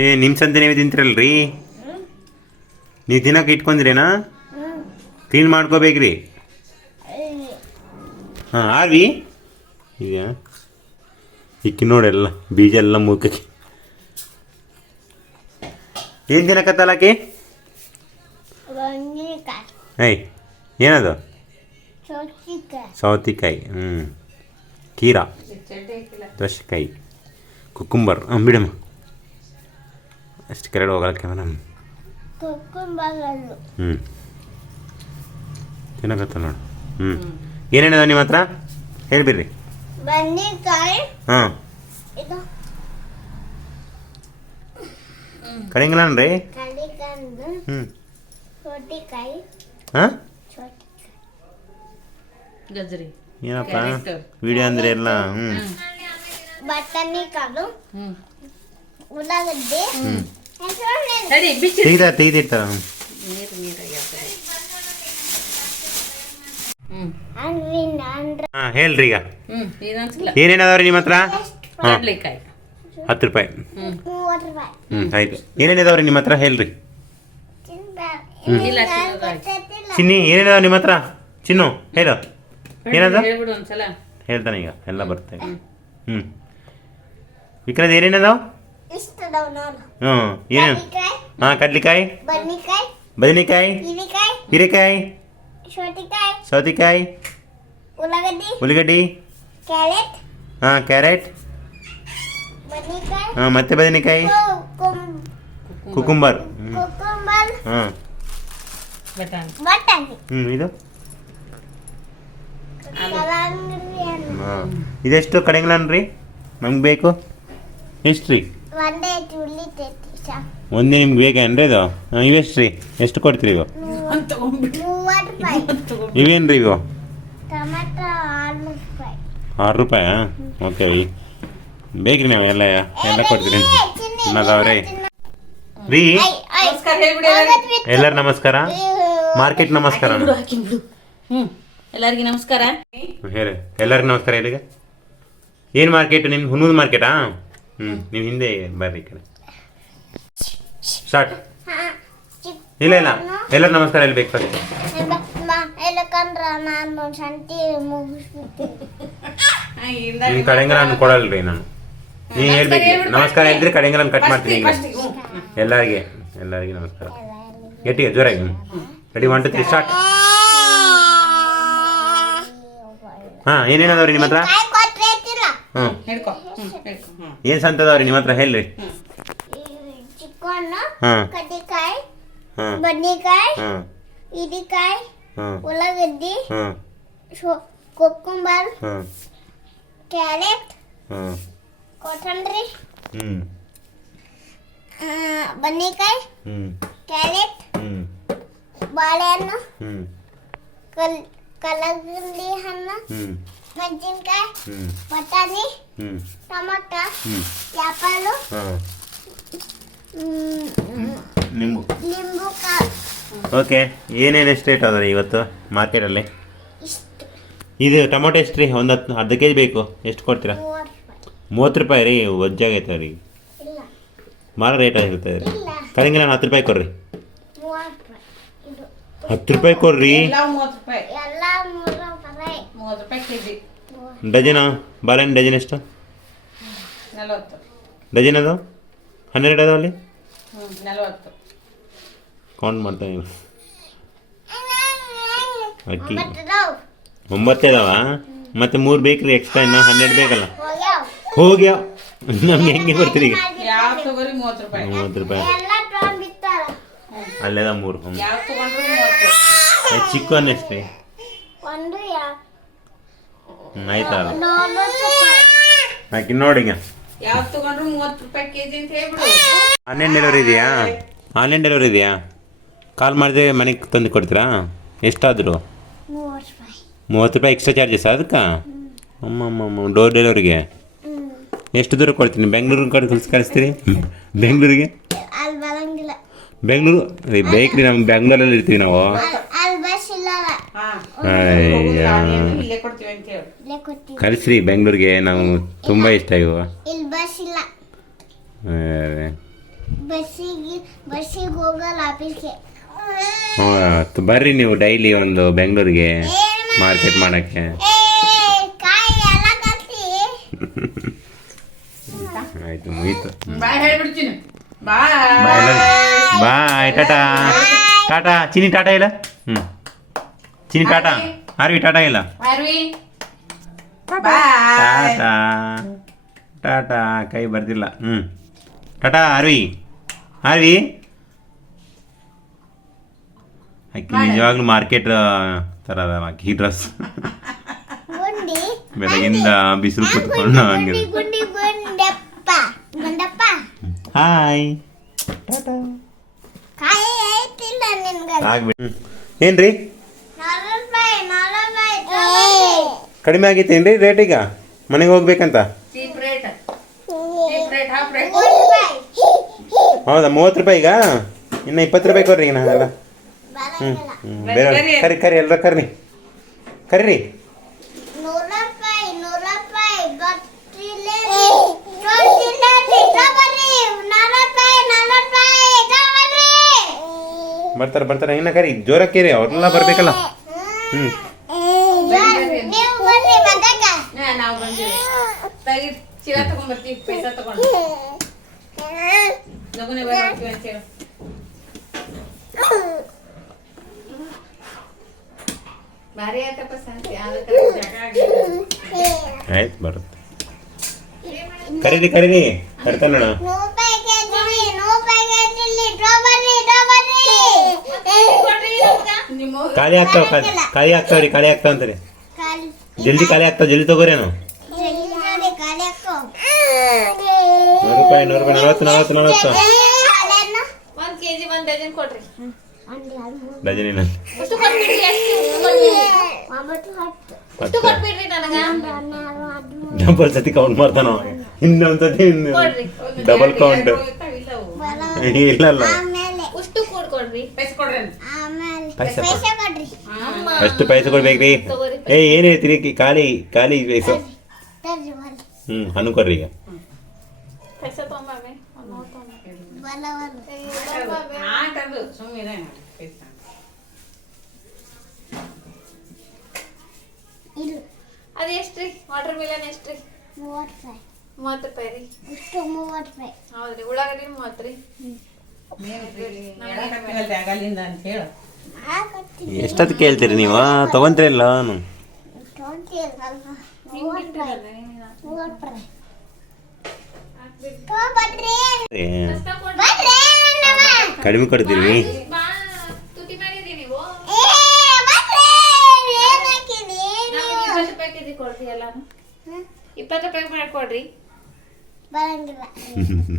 ಏ ನಿಮ್ಮ ಸಂತೆ ನೀವು ತಿಂತೀರಲ್ರಿ? ನೀವು ತಿನ್ನಕ್ಕೆ ಇಟ್ಕೊಂಡ್ರೇನಾ? ಕ್ಲೀನ್ ಮಾಡ್ಕೋಬೇಕ್ರಿ. ಹಾಂ ಆರ್ವಿ? ಈಗ ಇಕ್ಕಿ ನೋಡೆಲ್ಲ ಬೀಜ ಎಲ್ಲ ಮೂಕಕ್ಕೆ ಏನು ತಿನ್ನಕತ್ತಲ್ಲಕಿ ಐ ಏಯ್ ಏನದು? ಸೌತಿಕಾಯಿ. ಹ್ಞೂ ಕೀರಾ. ದೋಸೆಕಾಯಿ ಕುಕುಂಬರ್ ಹಾಂ ಬಿಡಮ್ಮ. ಅಷ್ಟು ಕೆರಡು ಹೋಗಕ್ಕೆ ಮೇಡಮ್ ಹ್ಞೂ ತಿನ್ನಕತ್ತ ನೋಡು. ಹ್ಞೂ ಏನೇನಿದಾವೆ ನಿಮ್ಮ ಹತ್ರ? ಹೇಳ್ಬಿಡ್ರಿ ಬನ್ನಿಕಾಯಿ. ಹಾಂ. ಇದು. ರೀ ಕಲಿಕಂದು. ಹ್ಞೂ ಹಾಂ? ಏನಪ್ಪ. ವಿಡಿಯೋ ಅಂದ್ರೆ ಎಲ್ಲ ಹ್ಞೂ ಹ್ಮ್. ಉಳ್ಳಾಗಡ್ಡಿ. ತೆಗ್ದ ತೆಗ್ದಿರ್ತಾರ ನೀರು ಹಾಂ ಹೇಳ್ರಿ ಈಗ. ಏನೇನದವ್ರಿ ನಿಮ್ಮ ಹತ್ರ? ಹತ್ತು ರೂಪಾಯಿ. ಹ್ಮ್. ಮೂವತ್ತು ರೂಪಾಯಿ ಹ್ಞೂ ಆಯ್ತು. ಏನೇನಿದಾವ್ರಿ ನಿಮ್ಮ ಹತ್ರ? ಹೇಳ್ರಿ. ಚಿನ್ನಿ ಏನೇನದ ನಿಮ್ಮ ಹತ್ರ? ಚಿನ್ನು ಹೇಳು. ಏನದ? ಹೇಳ್ತಾನೆ ಈಗ. ಎಲ್ಲ ಬರ್ತೇವೆ ಹ್ಞೂ ವಿಕ್ರದ್ ಏನೇನದಾವ? ಹ್ಞೂ ಏನು ಕಡ್ಲಿಕಾಯಿ? ಹಾಂ ಕಡ್ಲಿಕಾಯಿ? ಬನ್ನಿಕಾಯಿ ಬದನೆಕಾಯಿ? ಹೀರೆಕಾಯಿ? ಸೌತಿಕಾಯಿ? ಉಳ್ಳಾಗಡ್ಡಿ? ಹಾಂ ಕ್ಯಾರೆಟ್? ಬನ್ನಿಕಾಯಿ ಹಾಂ ಮತ್ತೆ ಬದನೆಕಾಯಿ? ಕುಕುಂಬರ್. ಹಾಂ. ಹ್ಞೂ ಇದು? ಹಾಂ. ಇದೆಷ್ಟು ಕಡೆಗಳನ್ರಿ? ನಮ್ಗೆ ಬೇಕು? ಎಷ್ಟು ರೀ ಒಂದೇ ನಿಮ್ಗೆ ಬೇಗ ಒಂದೇ ನಿಮ್ಗೆ ಬೇಕೇನ್ರಿ ಇದು? ಇವೆಷ್ಟು ರೀ ಎಷ್ಟು ಕೊಡ್ತೀರಿ ಇವು ಮೂವತ್ತು ರೂಪಾಯಿ. ಇವೇನು ರೀ ಇವು ಟೊಮೆಟೊ ಆರು ರೂಪಾಯಿ. ಆರು ರೂಪಾಯಾ? ಓಕೆ ರೀ ಬೇಕ್ರಿ ನಾವು ಎಲ್ಲ ಎಲ್ಲ ಕೊಡ್ತೀರಿ. ಅನ್ನದವ್ರಿ ರೀ? ನಮಸ್ಕಾರ ಹೇಳ್ಬಿಡಿ ಎಲ್ಲರಿಗೂ. ಎಲ್ಲರ ನಮಸ್ಕಾರ? ಮಾರ್ಕೆಟ್ ನಮಸ್ಕಾರ. ಬಿಡು ಬಿಡು. ಎಲ್ಲರಿಗೂ ನಮಸ್ಕಾರ. ಹೇಳಿ ಎಲ್ಲರಿಗೂ ನಮಸ್ಕಾರ ಇಲ್ಲಿಗೆ. ಏನು ಮಾರ್ಕೆಟ್? ನಿಮ್ದು ಹುನ್ನೂರು ಮಾರ್ಕೆಟಾ? ಹ್ಞೂ ನೀವು ಹಿಂದೆ ಬರ್ರಿ ಈ ಕಡೆ. ಸ್ಟಾರ್ಟ್ ಇಲ್ಲ ಇಲ್ಲ. ಎಲ್ಲ ನಮಸ್ಕಾರ ಹೇಳ್ಬೇಕು ಫಸ್ಟ್ ಎಲ್ಲಕಂದ್ರ ನಾನು ಮುಗಿಸ್ಬಿಡ್ತೀನಿ. ಕಡೆಂಗ ನಾನು ಕೊಡಲ್ರಿ ನಾನು. ನೀ ಹೇಳ್ಬೇಕು. ನಮಸ್ಕಾರ ಹೇಳಿದ್ರೆ ಕಡೆಂಗ ನಾನು ಕಟ್ ಮಾಡ್ತೀನಿ ಈಗ. ಎಲ್ಲರಿಗೆ ಎಲ್ಲರಿಗೆ ನಮಸ್ಕಾರ. ಗಟ್ಟಿಗೆ ಜೋರಾಗಿ. Ready one two three start ಹಾಂ ಏನೇನದವ್ರಿ ನಿಮ್ಮ ಹತ್ರ? ಐತಿಲ್ಲ ಹ್ಞೂ ಹಿಡ್ಕೊ. ಏನು ಸಂತದವ್ರಿ ನಿಮ್ಮ ಹತ್ರ ಹೇಳ್ರಿ. ಚಿಕ್ಕಣ್ಣ ಹಾಂ. ಕಡ್ಡಿಕಾಯಿ ಹಾಂ. ಬದ್ನಿಕಾಯಿ ಹಾಂ. ಉಳ್ಳಾಗಡ್ಡಿ ಹಾಂ. ಕುಕ್ಕುಂಬರ್ ಹಾಂ. ಕ್ಯಾರೆಟ್ ಹಾಂ. ಕೊತ್ತಂಬರಿ ಹ್ಞೂ ಆ, ಬದ್ನಿಕಾಯಿ ಹ್ಞೂ ಕ್ಯಾರೆಟ್ ಹ್ಞೂ ಬಾಳೆಹಣ್ಣು ಹ್ಞೂ ಕಲ್ ಕಲ್ಲಂಗಡಿ ಹಣ್ಣು ಹ್ಞೂ ಮೆಣಸಿನ್ಕಾಯಿ ಹ್ಞೂ ಬಟಾಣಿ ಹ್ಞೂ ಟೊಮೊಟೊ ಹ್ಞೂ ಆ್ಯಪಲು ಹಾಂ. ಮ್, ನಿಂಬು. ಓಕೆ ಏನೇನು ಎಷ್ಟು ರೇಟ್ ಅದ ರೀ ಇವತ್ತು ಮಾರ್ಕೆಟಲ್ಲಿ ಇಷ್ಟು. ಇದು ಟೊಮೊಟೊ ಎಷ್ಟು ರೀ? ಒಂದು ಹತ್ತು ಅರ್ಧ ಕೆ ಜಿ ಬೇಕು. ಎಷ್ಟು ಕೊಡ್ತೀರಾ? ಮೂವತ್ತು ರೂಪಾಯಿ ರೀ ವಜ್ಜಾಗೈತೆ ರೀ. ಇಲ್ಲ. ಭಾಳ ರೇಟ್ ಆಗಿರ್ತದೆ ರೀ. ಇಲ್ಲ. ಕರಿಂಗ ನಾನು ಹತ್ತು ರೂಪಾಯಿ ಕೊಡ್ರಿ. ಮೂವತ್ತು ರೂಪಾಯಿ. ಇದು ಹತ್ತು ರೂಪಾಯಿ ಕೊಡ್ರಿ. ಎಲ್ಲ ಮೂವತ್ತು ರೂಪಾಯಿ ಕೆ ಜಿ ಡಜನ ಬಾಳೆಹಣ್ಣು ಡಜನ್ ಎಷ್ಟು? ನಲವತ್ತು. ಡಜನ್ ಅದು ಹನ್ನೆರಡು ಅದಾವ ಅಲ್ಲಿ? ಹ್ಞೂ ನಲವತ್ತು. ಕೌಂಟ್ ಮಾಡ್ತಾ ಅಕ್ಕಿ. ಒಂಬತ್ತೇ ಅದಾವ? ಮತ್ತೆ ಮೂರು ಬೇಕು ರೀ ಎಕ್ಸ್ಟ್ರಾ ಇನ್ನು ಹನ್ನೆರಡು ಬೇಕಲ್ಲ? ಹೋಗ್ಯಾವ ನಮ್ಗೆ ಹೆಂಗೆ ಬರ್ತೀರಿ ಈಗ. ಯಾವ ತಗೋರಿ ಮೂವತ್ತು ರೂಪಾಯಿ. ಮೂವತ್ತು ಅಲ್ಲೇದ ಮೂರು. ಚಿಕ್ಕ ಯಾವ ತಗೊಂಡ್ರು ಮೂವತ್ತು ಚಿಕ್ಕನ್ ಎಷ್ಟು ರೀ ಒಂದು ಯಾ ಹ್ಞೂ ಆಯ್ತಾ? ಹಾಕಿ ನೋಡಿ ಈಗ ತಗೊಂಡ್ರು ಮೂವತ್ತು ರೂಪಾಯಿ ಕೆ ಜಿ ಅಂತ ಹೇಳ್ಬಿಡು. ಆನ್ಲೈನ್ ಡೆಲಿವರಿ ಇದೆಯಾ? ಆನ್ಲೈನ್ ಡೆಲಿವರಿ ಇದೆಯಾ? ಕಾಲ್ ಮಾಡಿದ್ರೆ ಮನೆಗೆ ತಂದು ಕೊಡ್ತೀರಾ? ಎಷ್ಟಾದರೂ? ಮೂವತ್ತು ರೂಪಾಯಿ ರೂಪಾಯಿ ಎಕ್ಸ್ಟ್ರಾ ಚಾರ್ಜಸ್ ಅದಕ್ಕೆ? ಅಮ್ಮಮ್ಮ ಡೋರ್ ಡೆಲಿವರಿಗೆ ಎಷ್ಟು ದೂರ ಕೊಡ್ತೀನಿ? ಬೆಂಗಳೂರು ಕಡೆ ಕಳ್ಸಿ ಕಳಿಸ್ತೀರಿ? ಬೆಂಗಳೂರಿಗೆ? ಬೆಂಗಳೂರು? ರೀ ಬೇಕ್ರಿ ನಮ್ಮ ಬೆಂಗಳೂರಲ್ಲಿ ಇರ್ತೀವಿ ನಾವು. ಅಯ್ಯ. ಕೊಡ್ತೀವಿ ಕಳಿಸ್ರಿ ಬೆಂಗಳೂರಿಗೆ. ನಾವು ತುಂಬ ಇಷ್ಟ ಇವು ಇಲ್ಲಿ ಬಸ್ ಇಲ್ಲ. ಅಯ್ಯ. ಬಸ್ಸಿಗೆ ಬಸ್ಸಿಗೆ ಹೋಗಲ್ಲ ಆಫೀಸ್ಗೆ. ಹ್ಞೂ ಬರ್ರಿ ನೀವು ಡೈಲಿ ಒಂದು ಬೆಂಗಳೂರಿಗೆ ಮಾರ್ಕೆಟ್ ಮಾಡೋಕ್ಕೆ. ಆಯ್ತು ಮುಗೀತು. ಬಾಯ್ ಹೇಳ್ಬಿಡ್ತೀನಿ. ಬಾಯ್. ಬಾಯ್ ಟಾಟಾ. ಟಾಟಾ ಚಿನಿ ಟಾಟಾ ಇಲ್ಲ? ಹ್ಞೂ ಚಿನಿ ಟಾಟಾ. ಆರ್ವಿ ಟಾಟಾ ಇಲ್ಲ? ಬಾಯ್ ಟಾಟಾ ಟಾಟಾ ಕೈ ಬರ್ತಿಲ್ಲ ಹ್ಞೂ ಟಾಟಾ ಆರ್ವಿ ಆರ್ವಿ ಆಕೆ ನಿಜವಾಗ್ಲೂ ಮಾರ್ಕೆಟ್ ಥರ ಅದ ಆಕಿ ಡ್ರೆಸ್ ಗುಂಡಿ. ಬೆಳಗಿಂದ ಬಿಸಿಲು ಕುತ್ಕೊಂಡು ಹಂಗೆ. ಗುಂಡಿ ಗುಂಡಿ ಗುಂಡಪ್ಪ. ಗುಂಡಪ್ಪ. ಹಾಯ್ ನಿನ್ಗೆ ಆಗ್ಬಿಟ್ಟು ಏನ್ರಿ? ನಲ್ವತ್ತು ರೂಪಾಯಿ ರೀ ಕಡಿಮೆ ಆಗೈತೇನ್ರಿ ರೇಟ್ ಈಗ? ಮನೆಗೆ ಹೋಗ್ಬೇಕಂತ? ಹೌದಾ ಮೂವತ್ತು ರೂಪಾಯಿ ಈಗ? ಇನ್ನ ಇಪ್ಪತ್ತು ರೂಪಾಯಿ ಕೊಡ್ರಿ ಈಗ ನಾವೆಲ್ಲ. ಹ್ಞೂ ಹ್ಞೂ ಬೇರೆ ಕರಿ ಕರಿ ಎಲ್ಲರ ಕರ್ರಿ. ಕರೀರಿ. ಬರ್ತಾರೆ ಬರ್ತಾರೆ. ಇನ್ನ ಕರಿ ಜೋರಕ್ಕೆ ಕೇರಿ ಅವ್ರೆಲ್ಲ ಬರ್ಬೇಕಲ್ಲ. ಹ್ಞೂ ನೀವು ಬನ್ನಿ ಮದ್ಯಾಗ ಹಾ, ನಾವು ಬಂದಿವಿ ತೆಗಿ ಚೀಲ ತಗೊಂಡ್ಬರ್ತೀವಿ ಪೈಸಾ ತಗೊಂಡು. ಲಗುನೆ ಬರ್ತೀವಿ ಅಂತ ಹೇಳು. ಭಾರಿ ಆಯ್ತಪ್ಪ ಸಂತೆ. ಆಯ್ತು ಬರುತ್ತೆ. ಕರೀರಿ ಕರೀರಿ. ಕರಿತಾನೆ ನೋಡ ನೂರು ರೂಪಾಯಿ ಕೇಳ್ತೀನಿ ನೂರು ರೂಪಾಯಿ ಕೇಳ್ತೀನಿ ತಗೊಳ್ರಿ ತಗೊಳ್ರಿ ನಿಮ್ಮ ಖಾಲಿ ಆಗ್ತಾವ ಖಾಲಿ. ಆಗ್ತಾವ್ರಿ ಖಾಲಿ ಆಗ್ತಾವ ಅಂತ ರೀ ಜಲ್ದಿ ಖಾಲಿ ಆಗ್ತಾವ ಜಲ್ದಿ ತಗೋರೇನು ಜಲ್ದಿ ನೋಡಿ ಖಾಲಿ ಹಾಕೋ ನೂರು ರೂಪಾಯಿ ನೂರು ರೂಪಾಯಿ ನಲವತ್ತು ನಲವತ್ತು ನಲವತ್ತು. ಒಂದ್ ಕೆಜಿ ಒಂದ್ ಡಜನ್ ಕೊಡ್ರಿ. ಡಜನ್ ಇಲ್ಲ. ಅಷ್ಟು ಕೊಟ್ಬಿಡ್ರಿ ಕೊಟ್ಬಿಡ್ರಿ. ನನಗ. ಡಬಲ್ ಸತಿ ಕೌಂಟ್ ಮಾಡ್ತಾನ ಅವ. ಇನ್ನೊಂದ್ಸತಿ ಕೊಡ್ರಿ. ಡಬಲ್ ಕೌಂಟ್ ಇಲ್ಲ ಅಲ್ಲ ಆಮೇಲೆ ಅಷ್ಟು ಕೂಡ್ ಕೊಡ್ರಿ. ಪೈಸೆ ಕೊಡ್ರಿ ಆಮೇಲೆ ಪೈಸೆ ಪೈಸೆ ಕೊಡ್ರಿ. ಅಮ್ಮ. ಅಷ್ಟು ಪೈಸೆ ಕೊಡ್ಬೇಕ್ರಿ. ಏ ಏನೈತ್ರಿ ಖಾಲಿ ಖಾಲಿ ಪೈಸೆ ಹ್ಮ್ ಹಣ್ಣು ಕೊಡ್ರಿ ಈಗ. ಪೈಸೆ ಬಲ್ಲ ಆಟದು ಸುಮ್ಮನೆ ಅದ್ ಎಷ್ಟ್ರಿ ವಾಟರ್ ಮಿಲನ್ ಎಷ್ಟ್ರಿ ಮೂವತ್ತು ರೂಪಾಯಿ ಮೂವತ್ತು ರೂಪಾಯಿ ರೀ ಇಷ್ಟು ಮೂವತ್ತು ರೂಪಾಯಿ ಹೌದ್ರಿ ಉಳ್ಳಾಗಡ್ಡಿ ಮೂವತ್ತು ರೀ. ಎಷ್ಟೊತ್ತು ಕೇಳ್ತೀರಿ ನೀವು? ತಗೊಂತೀರಲ್ಲ ತೊಗೊಂತೀರಲ್ವಾ ಮೂವತ್ತು ರೂಪಾಯಿ ಮೂವತ್ತು ರೂಪಾಯಿ ತಗೊಬರ್ರಿ ಕಷ್ಟ ಕೊಡ್ರಿ ಬರ್ರಿ ಅಣ್ಣವ್ವ. ಕಡಿಮೆ ಕೊಡ್ತೀನಿ. ಏ ಇಪ್ಪತ್ತು ರೂಪಾಯಿ ಕೆಜಿ ಕೊಡ್ರಿ ಎಲ್ಲಾನು ಹ್ಮ್. ಇಪ್ಪತ್ತು ರೂಪಾಯಿ ಮಾಡ್ಕೊಡ್ರಿ ಬರಂಗಿಲ್ಲ.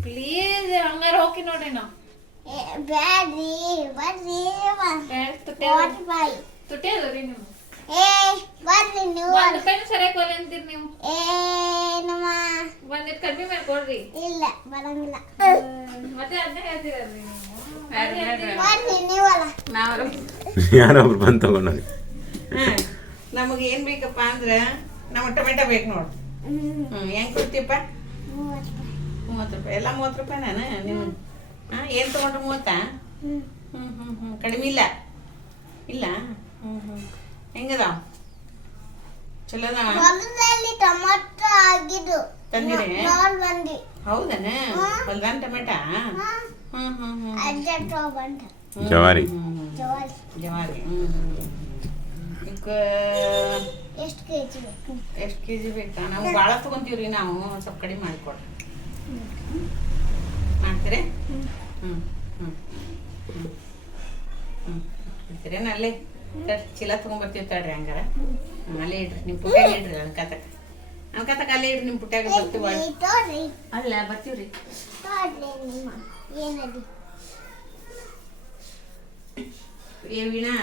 ಪ್ಲೀಸ್ ಹಂಗಾರ ಹೋಗಿ ನೋಡ್ರಿ ನಾವು. ಏ, ಬ್ಯಾಡ್ರಿ ಬರ್ರಿ ತುಟ್ಟಿ ಅಲ್ಲ. ರೂಪಾಯಿ ತುಟ್ಟಿ ಅದ ರೀ ನೀವು. ಏ ಬರ್ರಿ ನೀವು. ಸರಿಯಾಗಿ ಕೊಲೆ ಅಂತೀರಿ ನೀವು. ಏನಮ್ಮ ಒಂದಿಟ್ ಕಡಿಮೆ ಮಾಡ್ಕೊಡ್ರಿ. ಇಲ್ಲ ಬರಂಗಿಲ್ಲ. ಮತ್ತೆ ಅದನ್ನ ಹೇಳ್ತೀರಲ್ರಿ ಯಾರೊಬ್ರು ಬಂದು ತಗೊಂಡೋಗಿ ನಮಗೆ ಏನು ಬೇಕಪ್ಪ ಅಂದ್ರೆ ನಮಗೆ ಟೊಮೆಟೊ ಬೇಕು ನೋಡು. ಹೆಂಗೆ ಕೊಡ್ತೀಯಪ್ಪ? ಮೂವತ್ತು ರೂಪಾಯಿ. ಎಲ್ಲ ಮೂವತ್ತು ರೂಪಾಯಿ ನಾನು ನೀವು ಹಾಂ ಏನು ತೊಗೊಂಡ್ರು ಮೂವತ್ತಾ? ಹ್ಮ್. ಹ್ಞೂ ಹ್ಞೂ ಹ್ಞೂ ಕಡಿಮೆ ಇಲ್ಲ. ಇಲ್ಲ? ಹ್ಞೂ ಹ್ಞೂ ಹೆಂಗದಾವ? ಚಲೋ ಟೊಮೊಟೊ ಆಗಿದ್ದು. ತಂದಿರಿ ನೋಡ್ ಬಂದಿ. ಹೌದನ. ಹೊಲ್ದಾನ ಟೊಮೆಟೊ? ಅಜ್ಜ ಜವಾರಿ. ಜವಾರಿ. ಜವಾರಿ. ಈಗ ಎಷ್ಟು ಕೆ ಜಿ ಬೇಕು? ಎಷ್ಟು ಕೆ ಜಿ ಬೇಕಾ? ನಾವು ಭಾಳ ತಗೊಂತೀವ್ರಿ ನಾವು. ಸ್ವಲ್ಪ ಕಡಿಮೆ ಮಾಡಿಕೊಡ್ರಿ. ಮಾಡ್ತೀರಿ? ಹ್ಞೂ ಹ್ಞೂ ಹ್ಞೂ ಹ್ಞೂ ಮಾಡ್ತೀರೇನು ಅಲ್ಲೇ ಚೀಲ ತೊಗೊಂಬರ್ತೀವಿ ತಡ್ರಿ ಹಂಗಾರ. ಅಲ್ಲೇ ಇಡ್ರಿ. ನಿಮ್ಮ ಪುಟ್ಟ ಇಡ್ರಿ ಅನ್ಕತಕ ಅನ್ಕತಕ ಅಲ್ಲೇ ಇಡ್ರಿ ನಿಮ್ಮ ಪುಟ್ಯಾಗ ಬರ್ತೀವಿ ಅಲ್ಲ ಬರ್ತೀವ್ರಿ ಏ ವೀಣಾ.